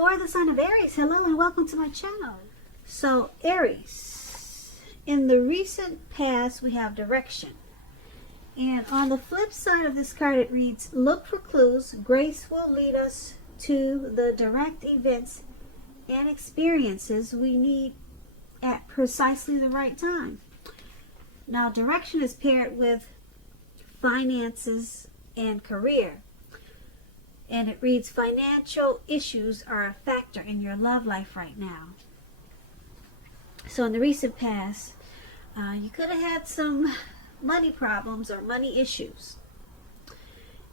For the sign of Aries, hello and welcome to my channel. So Aries, in the recent past we have direction. And on the flip side of this card it reads, look for clues. Grace will lead us to the direct events and experiences we need at precisely the right time. Now direction is paired with finances and career. And it reads, financial issues are a factor in your love life right now. So in the recent past, you could have had some money problems or money issues.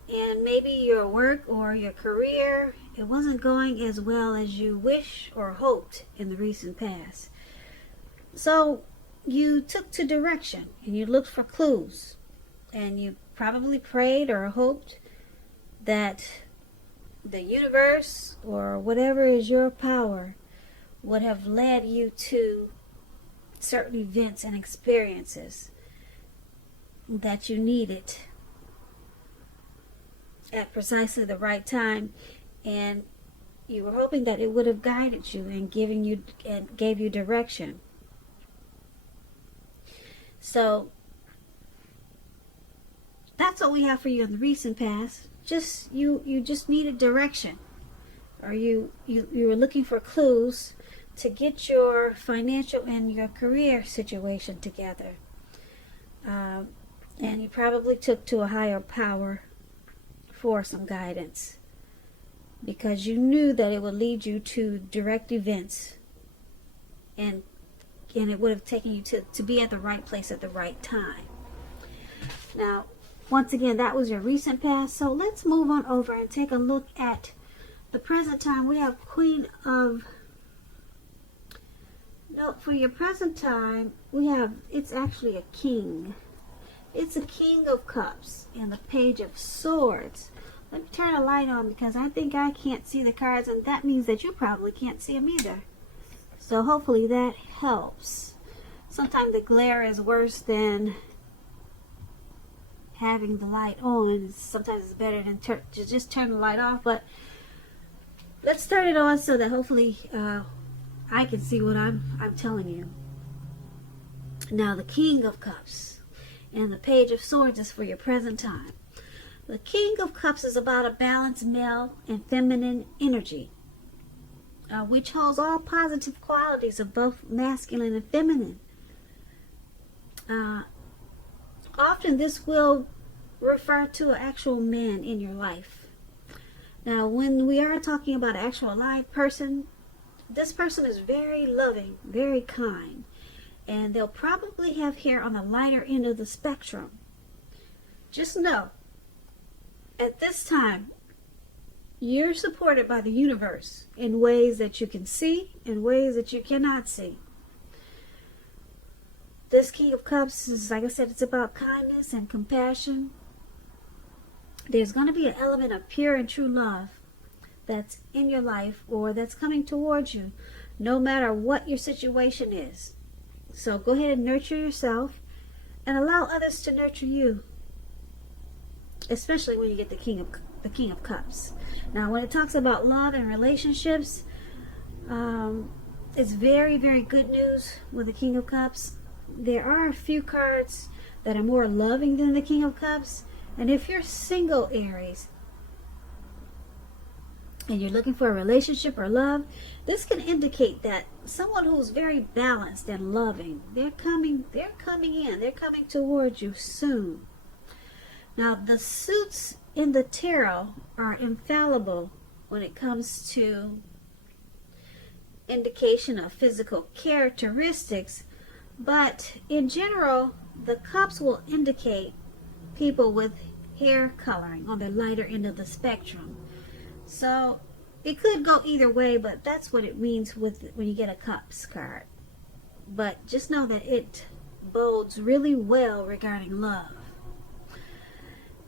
And maybe your work or your career, it wasn't going as well as you wish or hoped in the recent past. So you took to direction and you looked for clues. And you probably prayed or hoped that the universe or whatever is your power would have led you to certain events and experiences that you needed at precisely the right time, and you were hoping that it would have guided you and gave you direction. So that's what we have for you in the recent past. You just needed direction, or you were looking for clues to get your financial and your career situation together, and you probably took to a higher power for some guidance because you knew that it would lead you to direct events, and it would have taken you to be at the right place at the right time. Now, once again, that was your recent past. So let's move on over and take a look at the present time. We have Queen of... No, for your present time, we have... It's actually a king. It's a King of Cups and the Page of Swords. Let me turn a light on because I think I can't see the cards, and that means that you probably can't see them either. So hopefully that helps. Sometimes the glare is worse than having the light on. Sometimes it's better than to just turn the light off, but let's turn it on so that hopefully I can see what I'm telling you. Now the King of Cups and the Page of Swords is for your present time. The King of Cups is about a balanced male and feminine energy, which holds all positive qualities of both masculine and feminine. Often this will refer to an actual man in your life. Now, when we are talking about an actual live person, this person is very loving, very kind, and they'll probably have hair on the lighter end of the spectrum. Just know, at this time, you're supported by the universe in ways that you can see and ways that you cannot see. This King of Cups is, like I said, it's about kindness and compassion. There's going to be an element of pure and true love that's in your life or that's coming towards you, no matter what your situation is. So go ahead and nurture yourself and allow others to nurture you, especially when you get the King of Cups. Now, when it talks about love and relationships, it's very, very good news with the King of Cups. There are a few cards that are more loving than the King of Cups. And if you're single, Aries, and you're looking for a relationship or love, this can indicate that someone who's very balanced and loving, they're coming towards you soon. Now, the suits in the tarot are infallible when it comes to indication of physical characteristics. But in general, the cups will indicate people with hair coloring on the lighter end of the spectrum. So it could go either way, but that's what it means when you get a cups card. But just know that it bodes really well regarding love.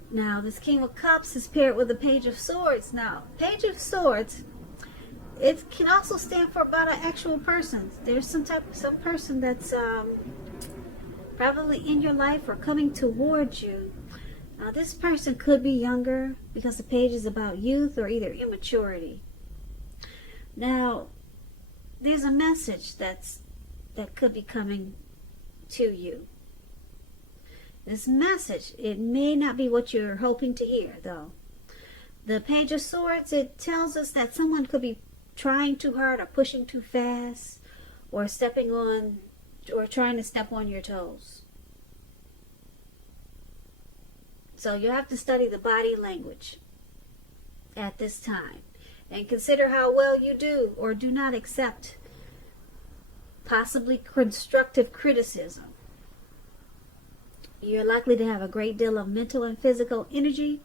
Now, this King of Cups is paired with the Page of Swords. Now, Page of Swords, it can also stand for about an actual person. There's some person that's probably in your life or coming towards you. Now, this person could be younger because the page is about youth or either immaturity. Now, there's a message that could be coming to you. This message, it may not be what you're hoping to hear, though. The Page of Swords, it tells us that someone could be trying too hard or pushing too fast or stepping on or trying to step on your toes. So you have to study the body language at this time and consider how well you do or do not accept possibly constructive criticism. You're likely to have a great deal of mental and physical energy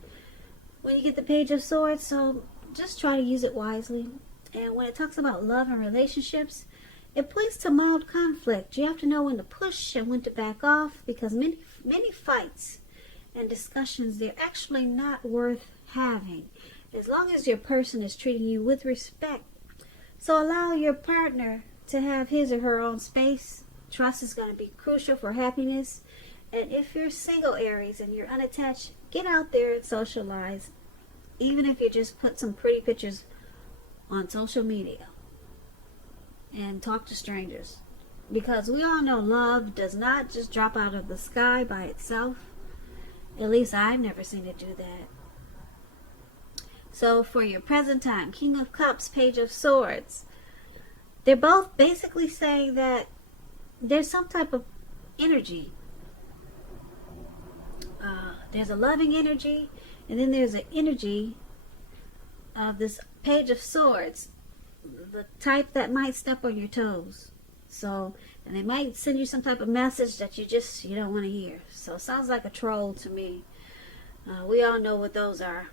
when you get the Page of Swords, so just try to use it wisely. And when it talks about love and relationships, it points to mild conflict. You have to know when to push and when to back off, because many fights and discussions, they're actually not worth having as long as your person is treating you with respect. So allow your partner to have his or her own space. Trust is going to be crucial for happiness. And if you're single, Aries, and you're unattached, get out there and socialize. Even if you just put some pretty pictures on social media and talk to strangers. Because we all know love does not just drop out of the sky by itself. At least I've never seen it do that. So for your present time, King of Cups, Page of Swords, they're both basically saying that there's some type of energy. There's a loving energy, and then there's an energy of this Page of Swords, the type that might step on your toes. So, and they might send you some type of message that you don't want to hear. So it sounds like a troll to me. We all know what those are.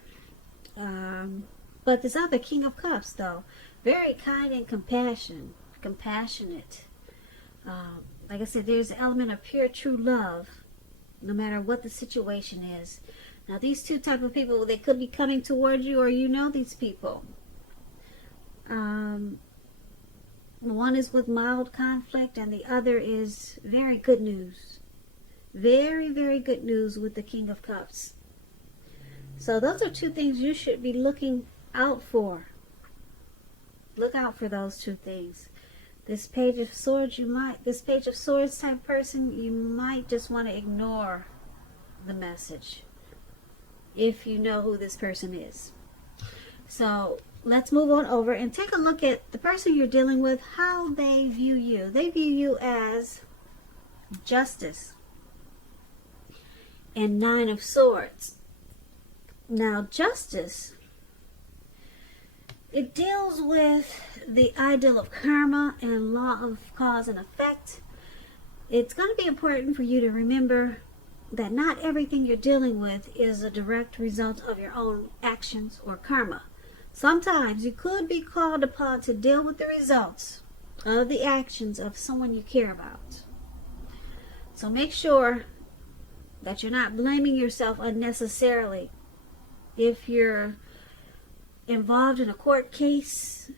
But this other King of Cups, though, very kind and compassionate. Like I said, there's an element of pure, true love, no matter what the situation is. Now, these two type of people, they could be coming toward you, or you know these people. One is with mild conflict, and the other is very good news. Very, very good news with the King of Cups. So those are two things you should be looking out for. Look out for those two things. This Page of Swords, this Page of Swords type person, you might just want to ignore the message if you know who this person is. So let's move on over and take a look at the person you're dealing with, how they view you. They view you as Justice and Nine of Swords. Now, Justice, it deals with the ideal of karma and law of cause and effect. It's going to be important for you to remember that not everything you're dealing with is a direct result of your own actions or karma. Sometimes you could be called upon to deal with the results of the actions of someone you care about. So make sure that you're not blaming yourself unnecessarily. If you're involved in a court case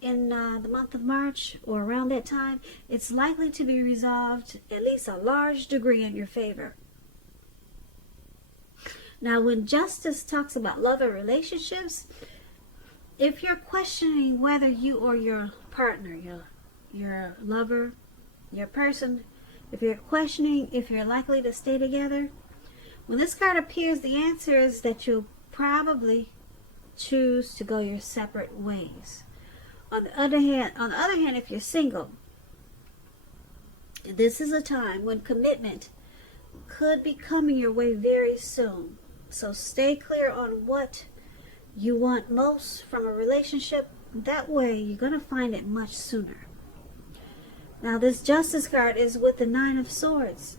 in the month of March or around that time, it's likely to be resolved at least a large degree in your favor. Now, when Justice talks about love and relationships, if you're questioning whether you or your partner, your lover, your person, if you're questioning if you're likely to stay together, when this card appears, the answer is that you'll probably choose to go your separate ways. On the other hand, if you're single, this is a time when commitment could be coming your way very soon. So stay clear on what you want most from a relationship. That way you're going to find it much sooner. Now, this Justice card is with the Nine of Swords.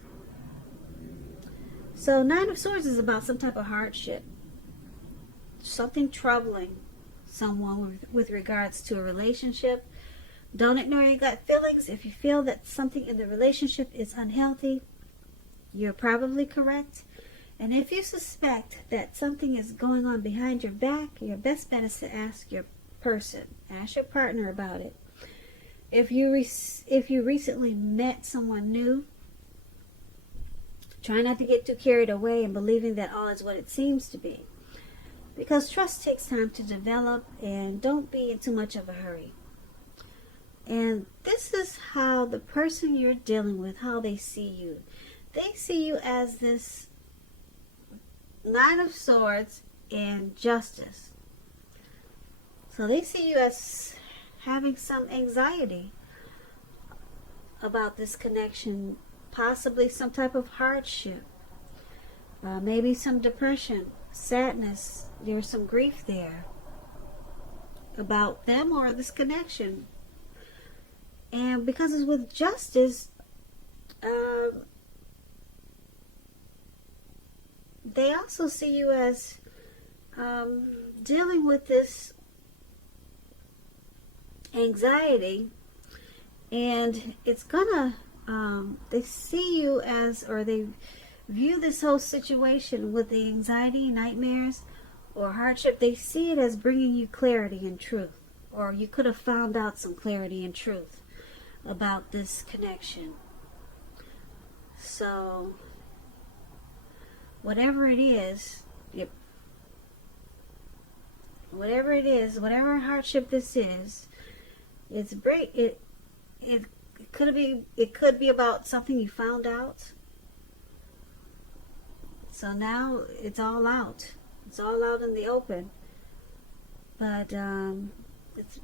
So Nine of Swords is about some type of hardship, something troubling someone with regards to a relationship. Don't ignore your gut feelings. If you feel that something in the relationship is unhealthy, you're probably correct. And if you suspect that something is going on behind your back, your best bet is to ask your person, ask your partner about it. If you recently met someone new, try not to get too carried away and believing that all is what it seems to be. Because trust takes time to develop, and don't be in too much of a hurry. And this is how the person you're dealing with, how they see you. They see you as this Nine of Swords and Justice. So they see you as having some anxiety about this connection, possibly some type of hardship, maybe some depression, sadness. There's some grief there about them or this connection. And because it's with Justice, they also see you as dealing with this anxiety, and it's gonna they see you as, or they view this whole situation with the anxiety, nightmares, or hardship. They see it as bringing you clarity and truth, or you could have found out some clarity and truth about this connection. So whatever it is, whatever hardship this is, it's break. It could be about something you found out. So now it's all out. It's all out in the open. But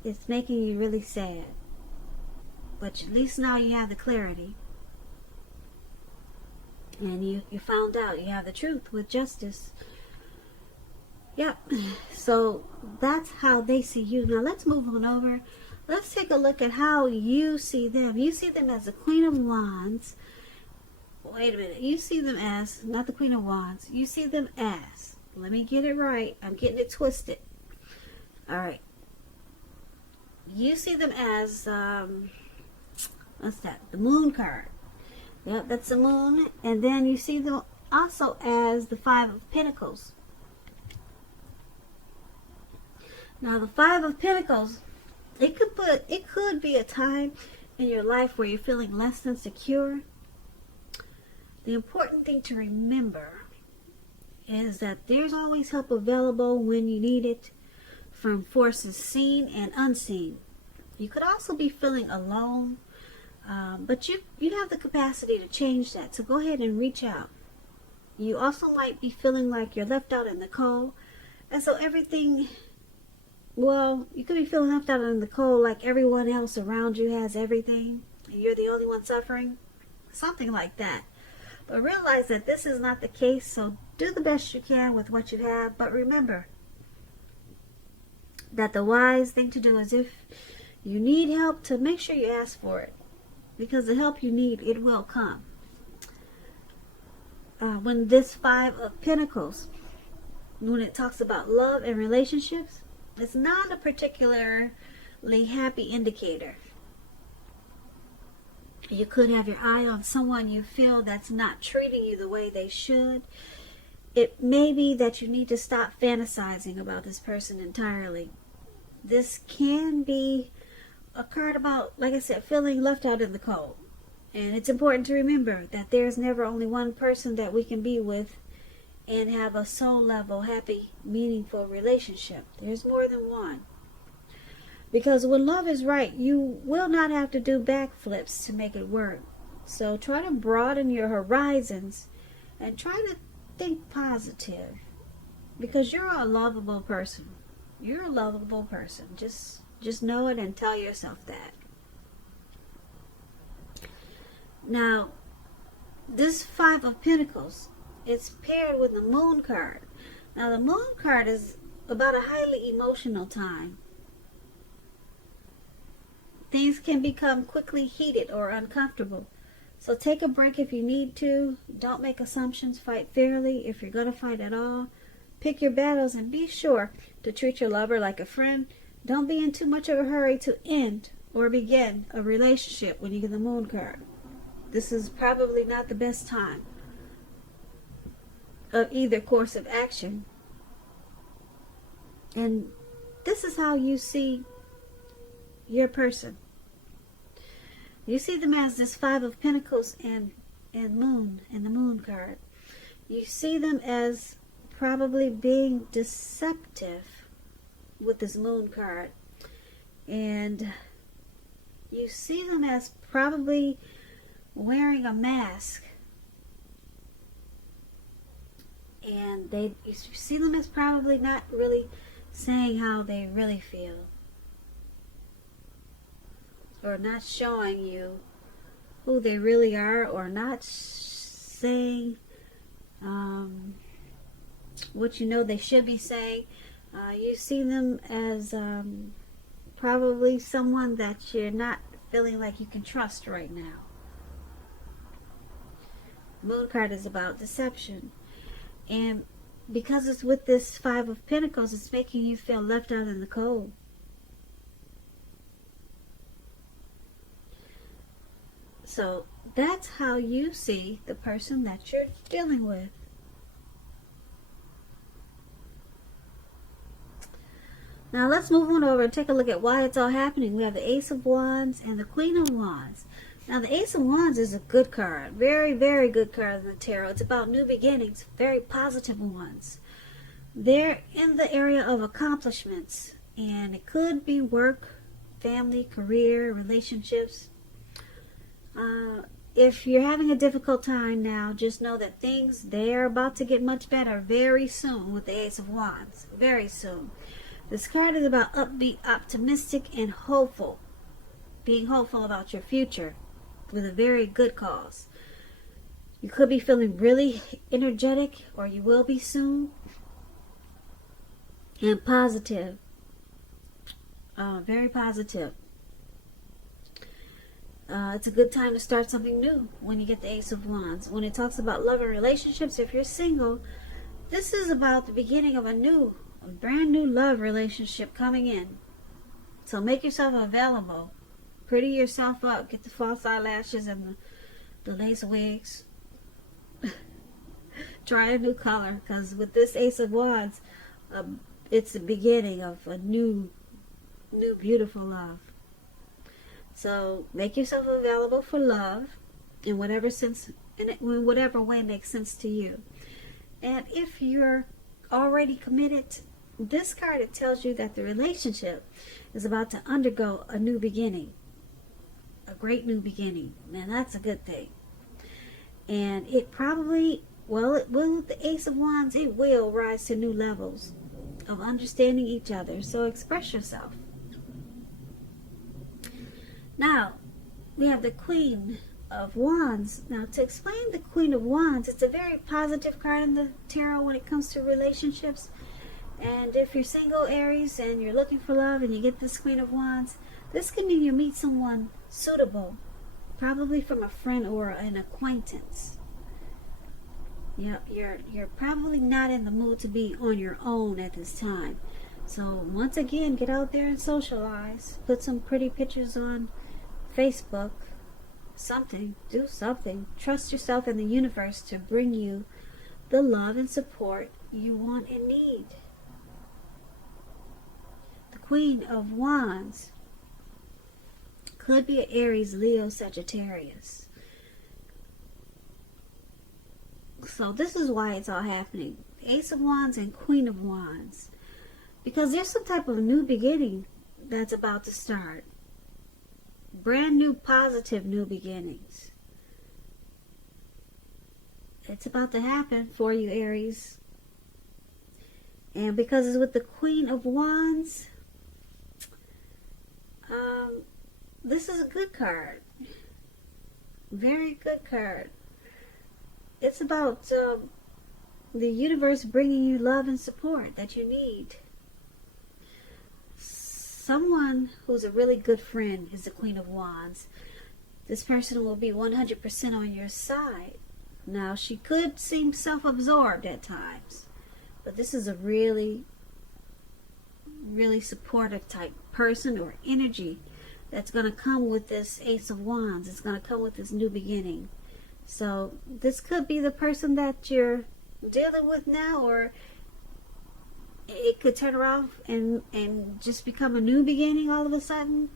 it's making you really sad. But at least now you have the clarity. And you found out. You have the truth with Justice. Yep. So that's how they see you. Now let's move on over. Let's take a look at how you see them. You see them as the Queen of Wands. Wait a minute. You see them as, not the Queen of Wands. You see them as, let me get it right. I'm getting it twisted. Alright. You see them as, what's that? The Moon card. Yep, that's the Moon. And then you see them also as the Five of Pentacles. Now the Five of Pentacles, it could be a time in your life where you're feeling less than secure. The important thing to remember is that there's always help available when you need it, from forces seen and unseen. You could also be feeling alone, but you have the capacity to change that. So go ahead and reach out. You also might be feeling like you're left out in the cold, and so everything. Well, you could be feeling left out in the cold, like everyone else around you has everything, and you're the only one suffering. Something like that. But realize that this is not the case, so do the best you can with what you have. But remember that the wise thing to do is, if you need help, to make sure you ask for it. Because the help you need, it will come. When this Five of Pentacles, when it talks about love and relationships, it's not a particularly happy indicator. You could have your eye on someone you feel that's not treating you the way they should. It may be that you need to stop fantasizing about this person entirely. This can be a card about, like I said, feeling left out in the cold. And it's important to remember that there's never only one person that we can be with and have a soul level, happy, meaningful relationship. There's more than one. Because when love is right, you will not have to do backflips to make it work. So try to broaden your horizons and try to think positive. Because you're a lovable person. You're a lovable person. Just know it and tell yourself that. Now, this Five of Pentacles, it's paired with the Moon card. Now, the Moon card is about a highly emotional time. Things can become quickly heated or uncomfortable. So take a break if you need to. Don't make assumptions. Fight fairly if you're going to fight at all. Pick your battles and be sure to treat your lover like a friend. Don't be in too much of a hurry to end or begin a relationship when you get the Moon card. This is probably not the best time of either course of action. And this is how you see your person. You see them as this Five of Pentacles and Moon, and the Moon card. You see them as probably being deceptive with this Moon card. And You see them as probably wearing a mask. And you see them as probably not really saying how they really feel. Or not showing you who they really are, or not saying what you know they should be saying. You see them as probably someone that you're not feeling like you can trust right now. Moon card is about deception. And because it's with this Five of Pentacles, it's making you feel left out in the cold. So that's how you see the person that you're dealing with. Now let's move on over and take a look at why it's all happening. We have the Ace of Wands and the Queen of Wands. Now the Ace of Wands is a good card. Very, very good card in the tarot. It's about new beginnings. Very positive ones. They're in the area of accomplishments. And it could be work, family, career, relationships. If you're having a difficult time now, just know that they're about to get much better very soon with the Ace of Wands. Very soon. This card is about upbeat, optimistic, and hopeful. Being hopeful about your future with a very good cause. You could be feeling really energetic, or you will be soon. And positive. Very positive. It's a good time to start something new when you get the Ace of Wands. When it talks about love and relationships, if you're single, this is about the beginning of a brand new love relationship coming in. So make yourself available. Pretty yourself up. Get the false eyelashes and the lace wigs. Try a new color, because with this Ace of Wands, it's the beginning of a new beautiful love. So make yourself available for love in whatever sense, in whatever way makes sense to you. And if you're already committed, this card, it tells you that the relationship is about to undergo a new beginning. A great new beginning. Man, that's a good thing. And it probably, it will, the Ace of Wands, it will rise to new levels of understanding each other. So express yourself. Now, we have the Queen of Wands. Now, to explain the Queen of Wands, it's a very positive card in the tarot when it comes to relationships. And if you're single, Aries, and you're looking for love and you get this Queen of Wands, this can mean you meet someone suitable, probably from a friend or an acquaintance. You're probably not in the mood to be on your own at this time. So once again, get out there and socialize. Put some pretty pictures on Facebook. Something. Do something. Trust yourself and the universe to bring you the love and support you want and need. The Queen of Wands could be an Aries, Leo, Sagittarius. So this is why it's all happening. Ace of Wands and Queen of Wands. Because there's some type of new beginning that's about to start. Brand new, positive new beginnings. It's about to happen for you, Aries. And because it's with the Queen of Wands, this is a good card. Very good card. It's about the universe bringing you love and support that you need. Someone who's a really good friend is the Queen of Wands. This person will be 100% on your side. Now, she could seem self-absorbed at times, but this is a really, really supportive type person or energy that's going to come with this Ace of Wands. It's going to come with this new beginning. So this could be the person that you're dealing with now, or it could turn around and just become a new beginning all of a sudden.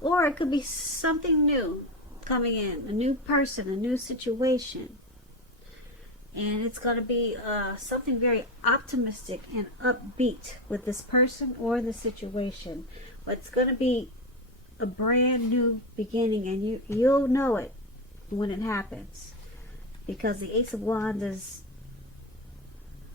Or it could be something new coming in, a new person, a new situation. And it's going to be something very optimistic and upbeat with this person or the situation. But it's going to be a brand new beginning, and you'll know it when it happens, because the Ace of Wands is